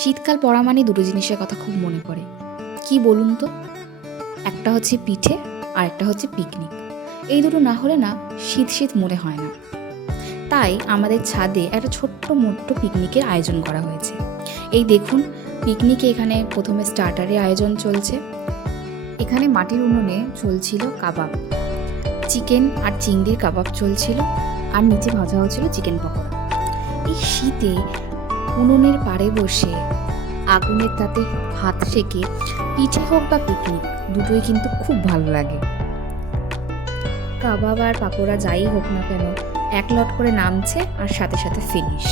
শীতকাল পড়া মানে দুটো জিনিসের কথা খুব মনে পড়ে। কি বলুন তো? একটা হচ্ছে পিঠে আর একটা হচ্ছে পিকনিক। এই দুটো না হলে না শীত শীত মনে হয় না। তাই আমাদের ছাদে একটা ছোট্ট মোট্ট পিকনিকের আয়োজন করা হয়েছে। এই দেখুন, পিকনিকে এখানে প্রথমে স্টার্টারের আয়োজন চলছে। এখানে মাটির উনুনে চলছিল কাবাব, চিকেন আর চিংড়ির কাবাব চলছিল, আর নিচে ভাজা হচ্ছিল চিকেন পকোড়া। এই শীতে উনুনের পাড়ে বসে আগুনের তাতে হাত সেঁকে পিঠে হোক বা পিকনিক, দুটোই কিন্তু খুব ভালো লাগে। কাবাব আর পাকোড়া যাই হোক না কেন, এক লট করে নামছে আর সাথে সাথে ফিনিশ।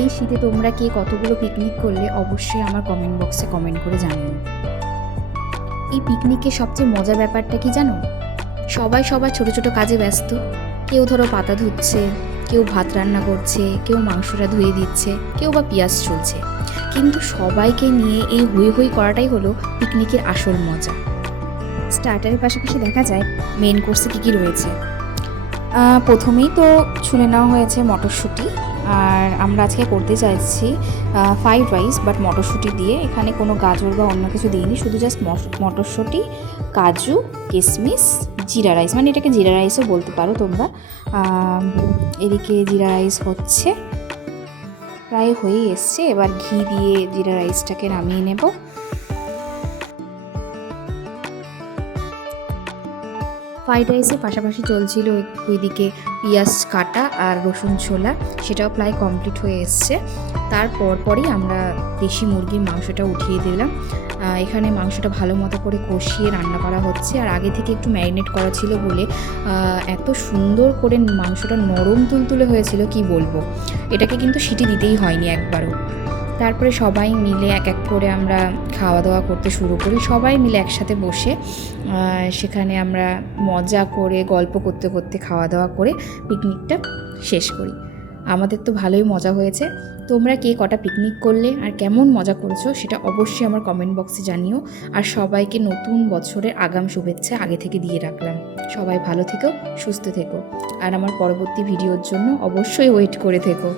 এই শীতে তোমরা কে কতগুলো পিকনিক করলে অবশ্যই আমার কমেন্ট বক্সে কমেন্ট করে জানিও। এই পিকনিকের সবচেয়ে মজার ব্যাপারটা কি জানো? সবাই সবার ছোট ছোট কাজে ব্যস্ত। কেউ ধরো পাতা ধুচ্ছে, কেউ ভাত রান্না করছে, কেউ মাংসটা ধুয়ে দিচ্ছে, কেউ বা পেঁয়াজ চলছে, কিন্তু সবাইকে নিয়ে এই হই হই করাটাই হলো পিকনিকের আসল মজা। স্টার্টারের পাশাপাশি দেখা যায় মেন কোর্সে কী কী রয়েছে। প্রথমেই তো ছুলে নেওয়া হয়েছে মটরশুঁটি, আর আমরা আজকে করতে চাইছি ফ্রাইড রাইস বাট মটরশুঁটি দিয়ে। এখানে কোনো গাজর বা অন্য কিছু দিইনি, শুধু জাস্ট মটরশুঁটি, কাজু, কিশমিশ, জিরা রাইস, মানে এটাকে জিরা রাইসও বলতে পারো তোমরা। এদিকে জিরা রাইস হচ্ছে, প্রায় হয়েই এসছে। এবার ঘি দিয়ে জিরা রাইসটাকে নামিয়ে নেব। ফ্রাইড রাইসের পাশাপাশি চলছিল ওইদিকে পেঁয়াজ কাটা আর রসুন ছোলা, সেটাও প্রায় কমপ্লিট হয়ে এসছে। তারপরই আমরা দেশি মুরগির মাংসটা উঠিয়ে দিলাম। এখানে মাংসটা ভালো মতো করে কষিয়ে রান্না করা হচ্ছে, আর আগে থেকে একটু ম্যারিনেট করা ছিল বলে এত সুন্দর করে মাংসটা নরম তুলতুলে হয়েছিল কি বলবো। এটাকে কিন্তু সিটি দিতেই হয়নি একবারও। তারপরে সবাই মিলে এক এক করে আমরা খাওয়া দাওয়া করতে শুরু করি। সবাই মিলে একসাথে বসে সেখানে আমরা মজা করে গল্প করতে করতে খাওয়া দাওয়া করে পিকনিকটা শেষ করি। আমাদের তো ভালোই মজা হয়েছে। তোমরা কে কটা পিকনিক করলে আর কেমন মজা করেছো সেটা অবশ্যই আমার কমেন্ট বক্সে জানিও। আর সবাইকে নতুন বছরের আগাম শুভেচ্ছা আগে থেকে দিয়ে রাখলাম। সবাই ভালো থেকো, সুস্থ থেকো, আর আমার পরবর্তী ভিডিওর জন্য অবশ্যই ওয়েট করে থেকো।